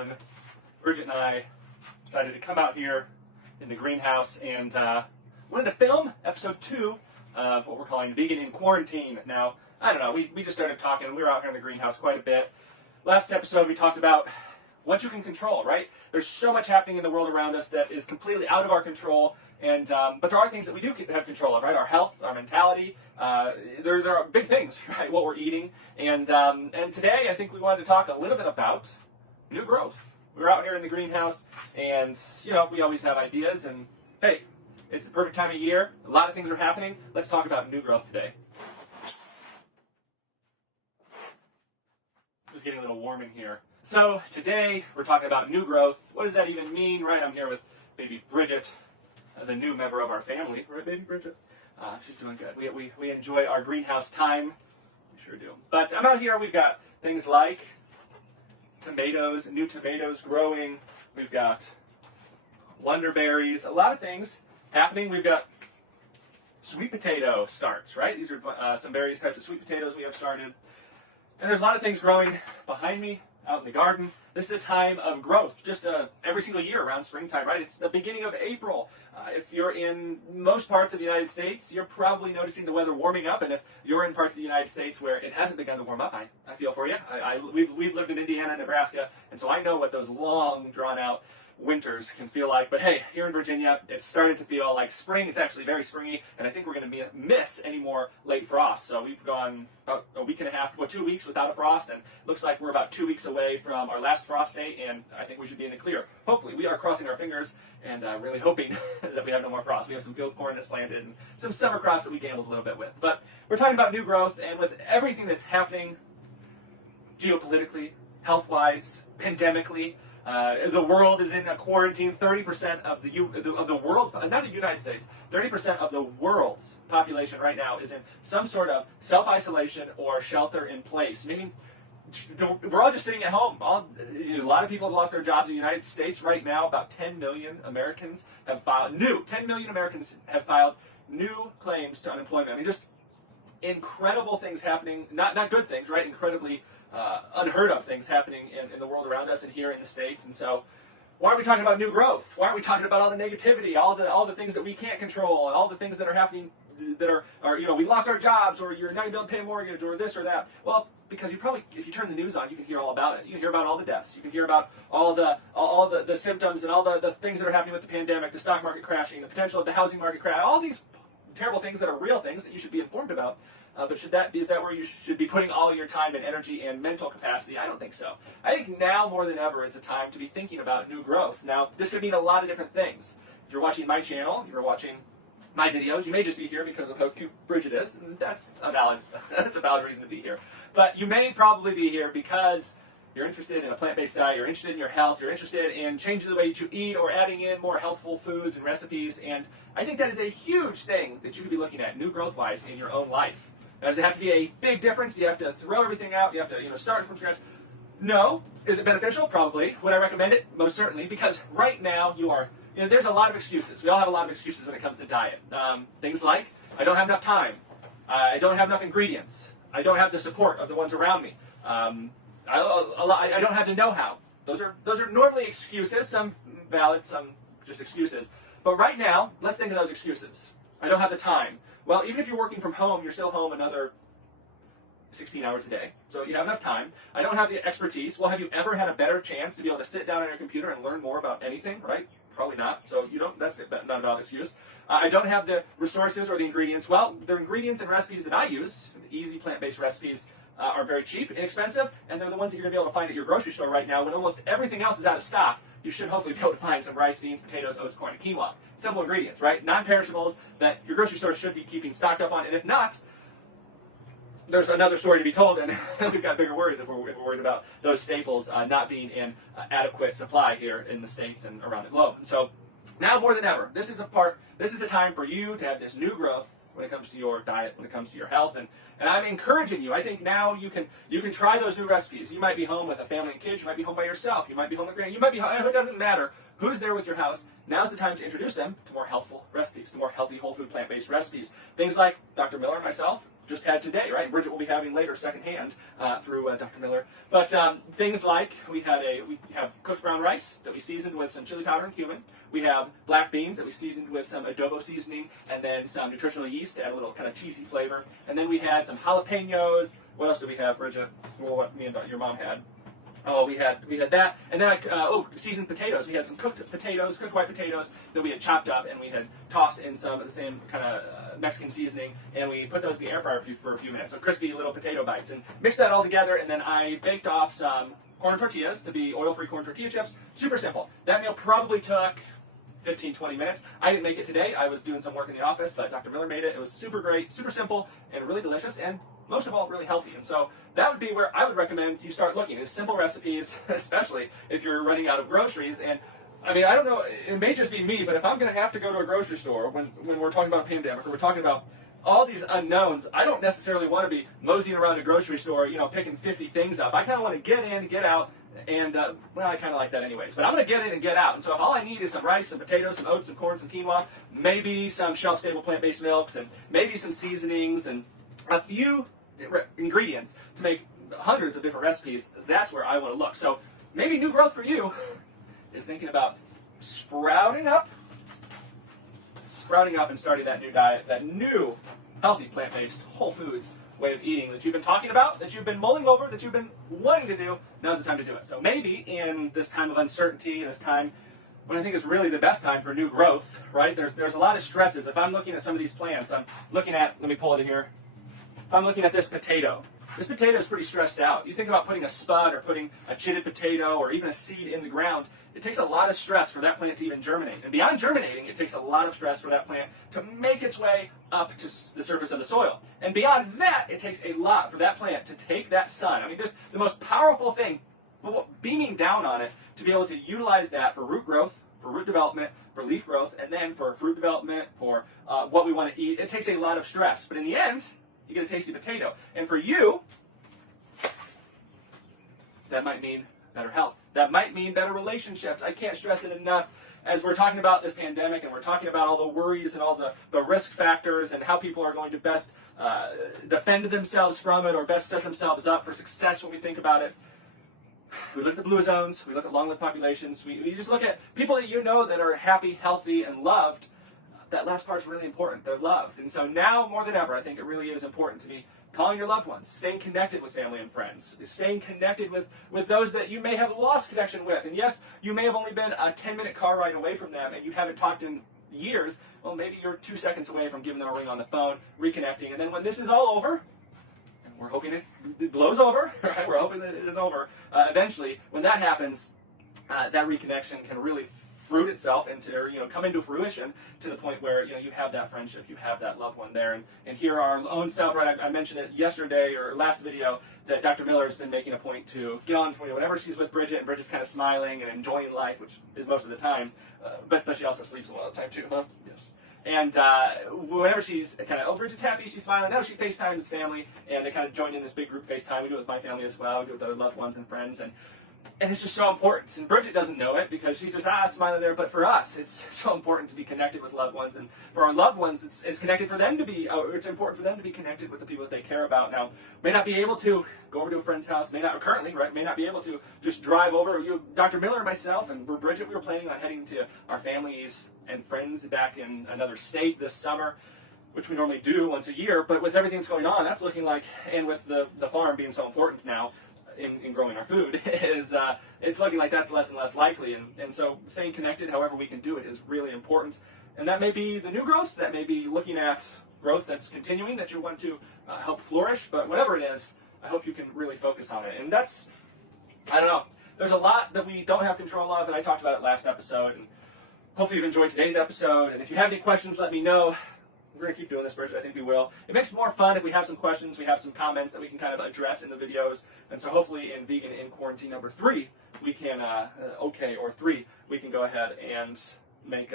everyone. Bridget and I decided to come out here in the greenhouse and wanted to film episode 2 of what we're calling Vegan in Quarantine. Now, I don't know, we just started talking. We were out here in the greenhouse quite a bit. Last episode we talked about what you can control, right? There's so much happening in the world around us that is completely out of our control, and but there are things that we do have control of, right? Our health, our mentality. There are big things, right? What we're eating, and today I think we wanted to talk a little bit about new growth. We were out here in the greenhouse, and you know, we always have ideas, and hey, it's the perfect time of year. A lot of things are happening. Let's talk about new growth today. Just getting a little warm in here. So today we're talking about new growth. What does that even mean, right? I'm here with baby Bridgette, the new member of our family, right, baby Bridgette? She's doing good. We enjoy our greenhouse time. We sure do. But I'm out here. We've got things like tomatoes, new tomatoes growing. We've got wonderberries. A lot of things happening. We've got sweet potato starts, right? These are some various types of sweet potatoes we have started. And there's a lot of things growing behind me out in the garden. This is a time of growth, just every single year around springtime, right? It's the beginning of April. If you're in most parts of the United States, you're probably noticing the weather warming up. And if you're in parts of the United States where it hasn't begun to warm up, I feel for you. We've lived in Indiana and Nebraska, and so I know what those long, drawn-out winters can feel like. But hey, here in Virginia, it's starting to feel like spring. It's actually very springy, and I think we're going to miss any more late frost. So we've gone about a week and a half, 2 weeks without a frost, and it looks like we're about 2 weeks away from our last frost date, and I think we should be in the clear. Hopefully, we are crossing our fingers and really hoping that we have no more frost. We have some field corn that's planted and some summer crops that we gambled a little bit with. But we're talking about new growth, and with everything that's happening geopolitically, health-wise, pandemically, the world is in a quarantine. 30% of the world's, not the United States, 30% of the world's population right now is in some sort of self-isolation or shelter in place, meaning we're all just sitting at home. A lot of people have lost their jobs in the United States right now. About 10 million Americans have filed new claims to unemployment. I mean, just incredible things happening, not good things, right? Incredibly unheard of things happening in the world around us and here in the States. And so why aren't we talking about new growth? Why aren't we talking about all the negativity, all the things that we can't control, and all the things that are happening that are you know, we lost our jobs, or you're not going to be able to pay a mortgage, or this or that? Well, because you probably, if you turn the news on, you can hear all about it. You can hear about all the deaths. You can hear about all the symptoms and all the things that are happening with the pandemic, the stock market crashing, the potential of the housing market crash, all these terrible things that are real things that you should be informed about. But is that where you should be putting all your time and energy and mental capacity? I don't think so. I think now more than ever, it's a time to be thinking about new growth. Now, this could mean a lot of different things. If you're watching my channel, you're watching my videos, you may just be here because of how cute Bridget is, and that's a valid reason to be here. But you may probably be here because you're interested in a plant-based diet, you're interested in your health, you're interested in changing the way that you eat or adding in more healthful foods and recipes, and I think that is a huge thing that you could be looking at, new growth-wise, in your own life. Now, does it have to be a big difference? Do you have to throw everything out? Do you have to start from scratch? No. Is it beneficial? Probably. Would I recommend it? Most certainly, because right now there's a lot of excuses. We all have a lot of excuses when it comes to diet. Things like, I don't have enough time. I don't have enough ingredients. I don't have the support of the ones around me. I don't have the know-how. Those are normally excuses, some valid, some just excuses. But right now, let's think of those excuses. I don't have the time. Well, even if you're working from home, you're still home another 16 hours a day, so you have enough time. I don't have the expertise. Well, have you ever had a better chance to be able to sit down on your computer and learn more about anything, right? Probably not. So that's not a valid excuse. I don't have the resources or the ingredients. Well, the ingredients and recipes that I use, easy plant-based recipes, are very cheap, inexpensive, and they're the ones that you're going to be able to find at your grocery store right now when almost everything else is out of stock. You should hopefully be able to find some rice, beans, potatoes, oats, corn, and quinoa. Simple ingredients, right? Non-perishables that your grocery store should be keeping stocked up on, and if not, there's another story to be told, and we've got bigger worries if we're worried about those staples not being in adequate supply here in the States and around the globe. And so now more than ever, this is the time for you to have this new growth when it comes to your diet, when it comes to your health, and I'm encouraging you. I think now you can try those new recipes. You might be home with a family and kids. You might be home by yourself. You might be home with grand. You might be home. It doesn't matter who's there with your house. Now's the time to introduce them to more healthful recipes, to more healthy, whole food, plant-based recipes. Things like Dr. Miller and myself just had today, right? Bridgette will be having later secondhand through Dr. Miller. But things like we have cooked brown rice that we seasoned with some chili powder and cumin. We have black beans that we seasoned with some adobo seasoning and then some nutritional yeast to add a little kind of cheesy flavor. And then we had some jalapenos. What else did we have, Bridgette? Well, what me and your mom had. Oh, we had that, and then seasoned potatoes. We had some cooked white potatoes that we had chopped up, and we had tossed in some of the same kind of Mexican seasoning, and we put those in the air fryer for a few minutes. So crispy little potato bites, and mixed that all together, and then I baked off some corn tortillas to be oil-free corn tortilla chips. Super simple. That meal probably took 15, 20 minutes. I didn't make it today. I was doing some work in the office, but Dr. Miller made it. It was super great, super simple, and really delicious, and most of all, really healthy. And so that would be where I would recommend you start looking. It's simple recipes, especially if you're running out of groceries. And I mean, I don't know, it may just be me, but if I'm going to have to go to a grocery store when we're talking about a pandemic or we're talking about all these unknowns, I don't necessarily want to be moseying around a grocery store, picking 50 things up. I kind of want to get in, get out, and, well, I kind of like that anyways. But I'm going to get in and get out. And so if all I need is some rice, some potatoes, some oats, some corn, some quinoa, maybe some shelf-stable plant-based milks, and maybe some seasonings, and a few ingredients to make hundreds of different recipes, that's where I want to look. So maybe new growth for you is thinking about sprouting up and starting that new diet, that new healthy plant-based whole foods way of eating that you've been talking about, that you've been mulling over, that you've been wanting to do. Now's the time to do it. So maybe in this time of uncertainty, this time when I think is really the best time for new growth, right? There's a lot of stresses. If I'm looking at some of these plants, I'm looking at, let me pull it in here. If I'm looking at this potato is pretty stressed out. You think about putting a spud or putting a chitted potato or even a seed in the ground, it takes a lot of stress for that plant to even germinate. And beyond germinating, it takes a lot of stress for that plant to make its way up to the surface of the soil. And beyond that, it takes a lot for that plant to take that sun. I mean, this the most powerful thing, beaming down on it, to be able to utilize that for root growth, for root development, for leaf growth, and then for fruit development, for what we want to eat. It takes a lot of stress. But in the end, you get a tasty potato. And for you, that might mean better health. That might mean better relationships. I can't stress it enough. As we're talking about this pandemic and we're talking about all the worries and all the risk factors and how people are going to best defend themselves from it or best set themselves up for success when we think about it, we look at the blue zones, we look at long-lived populations, we just look at people that you know that are happy, healthy, and loved. That last part's really important. They're loved. And so now more than ever, I think it really is important to be calling your loved ones, staying connected with family and friends, staying connected with those that you may have lost connection with. And yes, you may have only been a 10-minute car ride away from them and you haven't talked in years. Well, maybe you're 2 seconds away from giving them a ring on the phone, reconnecting. And then when this is all over, and we're hoping it blows over, right? We're hoping that it is over. Eventually, when that happens, that reconnection can really fruit itself into, come into fruition to the point where, you have that friendship, you have that loved one there. And here our own self, right, I mentioned it yesterday or last video that Dr. Miller has been making a point to get on, whenever she's with Bridgette, and Bridgette's kind of smiling and enjoying life, which is most of the time, but she also sleeps a lot of the time too, huh? Yes. And whenever she's kind of, Bridgette's happy, she's smiling. Now she FaceTimes family, and they kind of join in this big group FaceTime. We do it with my family as well. We do it with other loved ones and friends, and it's just so important. And Bridgette doesn't know it because she's just smiling there. But for us, it's so important to be connected with loved ones, and for our loved ones, it's connected for them to be. It's important for them to be connected with the people that they care about. Now, may not be able to go over to a friend's house. May not currently, right? May not be able to just drive over. Dr. Miller and myself, and Bridgette, we were planning on heading to our families and friends back in another state this summer, which we normally do once a year. But with everything that's going on, that's looking like, and with the farm being so important now in growing our food, it's looking like that's less and less likely. And so staying connected however we can do it is really important. And that may be the new growth, that may be looking at growth that's continuing, that you want to help flourish, but whatever it is, I hope you can really focus on it. And that's, I don't know, there's a lot that we don't have control of, and I talked about it last episode, and hopefully you've enjoyed today's episode. And if you have any questions, let me know. We're going to keep doing this, Bridgette. I think we will. It makes it more fun if we have some questions, we have some comments that we can kind of address in the videos. And so hopefully in Vegan in Quarantine number 3, we can, we can go ahead and make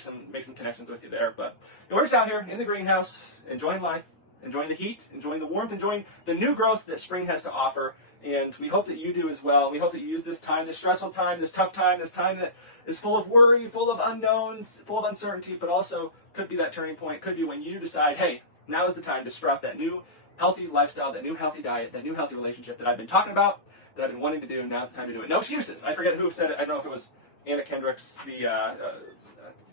some connections with you there. But we're just out here in the greenhouse, enjoying life, enjoying the heat, enjoying the warmth, enjoying the new growth that spring has to offer. And we hope that you do as well. We hope that you use this time, this stressful time, this tough time, this time that is full of worry, full of unknowns, full of uncertainty, but also could be that turning point. Could be when you decide, hey, Now is the time to sprout that new healthy lifestyle, that new healthy diet, that new healthy relationship that I've been talking about, that I've been wanting to do. Now's the time to do it. No excuses. I forget who said it. I don't know if it was Anna Kendrick's, the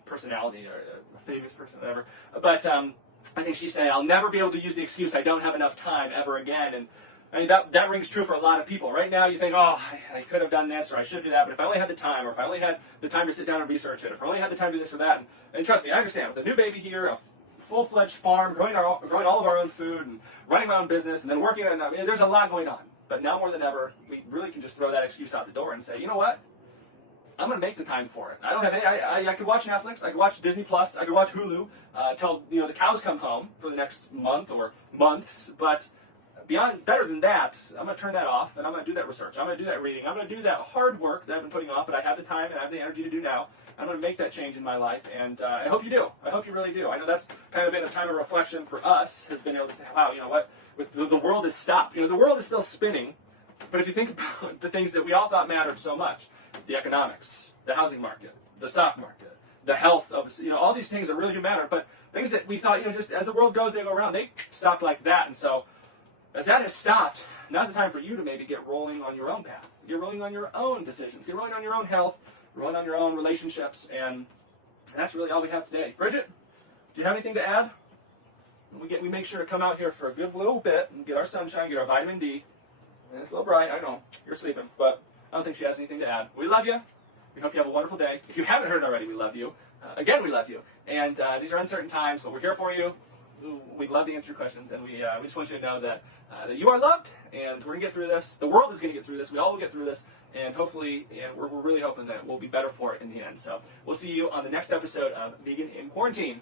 personality or a famous person, whatever. But I think she said, I'll never be able to use the excuse I don't have enough time ever again. And I mean, that rings true for a lot of people. Right now, you think, oh, I could have done this, or I should do that, but if I only had the time, or if I only had the time to sit down and research it, if I only had the time to do this or that. And trust me, I understand. With a new baby here, a full-fledged farm, growing all of our own food, and running my own business, and then working on, I mean, there's a lot going on. But now more than ever, we really can just throw that excuse out the door and say, you know what? I'm going to make the time for it. I don't have any. I could watch Netflix. I could watch Disney Plus. I could watch Hulu till the cows come home for the next month or months. But better than that, I'm going to turn that off, and I'm going to do that research. I'm going to do that reading. I'm going to do that hard work that I've been putting off, but I have the time and I have the energy to do now. I'm going to make that change in my life, and I hope you do. I hope you really do. I know that's kind of been a time of reflection for us, has been able to say, wow, you know what? The world has stopped. The world is still spinning, but if you think about the things that we all thought mattered so much, the economics, the housing market, the stock market, the health of, all these things that really do matter, but things that we thought, just as the world goes, they go around, they stopped like that. And so as that has stopped, now's the time for you to maybe get rolling on your own path. Get rolling on your own decisions. Get rolling on your own health, rolling on your own relationships, and that's really all we have today. Bridget, do you have anything to add? We make sure to come out here for a good little bit and get our sunshine, get our vitamin D. And it's a little bright, I know, you're sleeping, but I don't think she has anything to add. We love you. We hope you have a wonderful day. If you haven't heard already, we love you. Again, we love you. And these are uncertain times, but we're here for you. We'd love to answer your questions, and we just want you to know that you are loved, and we're going to get through this. The world is going to get through this. We all will get through this, and hopefully, we're really hoping that we'll be better for it in the end. So we'll see you on the next episode of Vegan in Quarantine.